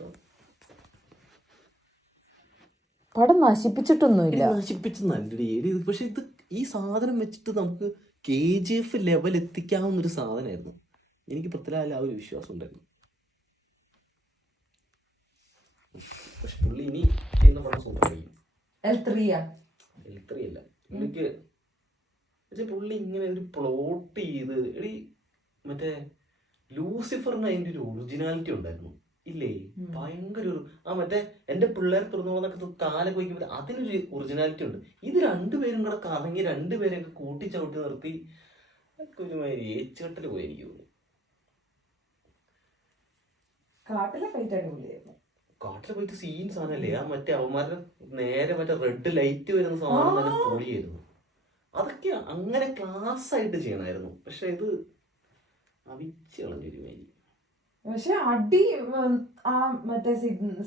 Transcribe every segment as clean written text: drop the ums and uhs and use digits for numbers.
ഇഷ്ടമാണ്. പടം നശിപ്പിച്ചിട്ടൊന്നുമില്ല. നശിപ്പിച്ച് നല്ലൊരു പക്ഷെ ഇത് ഈ സാധനം വെച്ചിട്ട് നമുക്ക് KGF ലെവൽ എത്തിക്കാവുന്നൊരു സാധനമായിരുന്നു. എനിക്ക് പൃഥ്വിരാജിൽ ആ ഒരു വിശ്വാസം ഉണ്ടായിരുന്നു. പക്ഷെ പുള്ളി ഇനി ചെയ്യുന്ന പടം സൂപ്പറായിരിക്കും. L3 അല്ല എനിക്ക് പക്ഷെ പുള്ളി ഇങ്ങനെ ഒരു പ്ലോട്ട് ചെയ്ത് മറ്റേ ലൂസിഫറിന് അതിന്റെ ഒരു ഒറിജിനാലിറ്റി ഉണ്ടായിരുന്നു ഇല്ലേ? ഭയങ്കര ഒരു മറ്റേ എന്റെ പിള്ളേർ തുറന്നു പോകുന്നൊക്കെ കാലൊക്കെ വയ്ക്കുമ്പോൾ അതിനൊരു ഒറിജിനാലിറ്റി ഉണ്ട്. ഇത് രണ്ടുപേരും കൂടെ കറങ്ങി രണ്ടുപേരെയൊക്കെ കൂട്ടിച്ചവിട്ടി നിർത്തി ഒരുമാതിരി ഏച്ചുകെട്ടൽ പോലെ എനിക്ക് തോന്നി. കാട്ടിലെ പോയിട്ട് സീൻ സാധനല്ലേ മറ്റേ അവന്മാരുടെ നേരെ മറ്റേ റെഡ് ലൈറ്റ് വരുന്ന സാധനം തന്നെ പൊളിയായിരുന്നു. അതൊക്കെ അങ്ങനെ ക്ലാസ് ആയിട്ട് ചെയ്യണമായിരുന്നു. പക്ഷെ ഇത് അവിച്ച് കളഞ്ഞൊരു മാതിരി. പക്ഷെ അടി മറ്റേ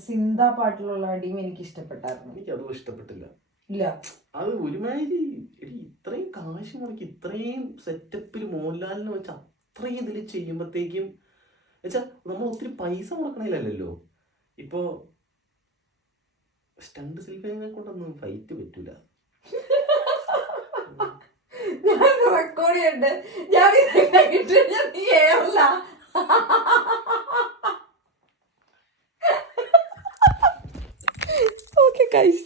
സിന്ദ പാട്ടിലുള്ള അടിയും എനിക്ക് ഇഷ്ടപ്പെട്ടായിരുന്നു. എനിക്ക് അതും ഇഷ്ടപ്പെട്ടില്ല. ഇല്ല, അത് ഒരുമാതിരി ഇത്രയും കാശ് മുടക്കി ഇത്രയും സെറ്റപ്പിൽ മോഹൻലാലിനെ വെച്ച് അത്രയും ഇതിൽ ചെയ്യുമ്പോഴത്തേക്കും വെച്ചാൽ നമ്മൾ ഒത്തിരി പൈസ മുടക്കണില്ലല്ലോ. ഇപ്പോ സ്റ്റണ്ട് സിൽവയെ കൊണ്ടൊന്നും ഫൈറ്റ് പറ്റൂല. റെക്കോർഡ് ഞാൻ ഓക്കെ ഗൈസ്.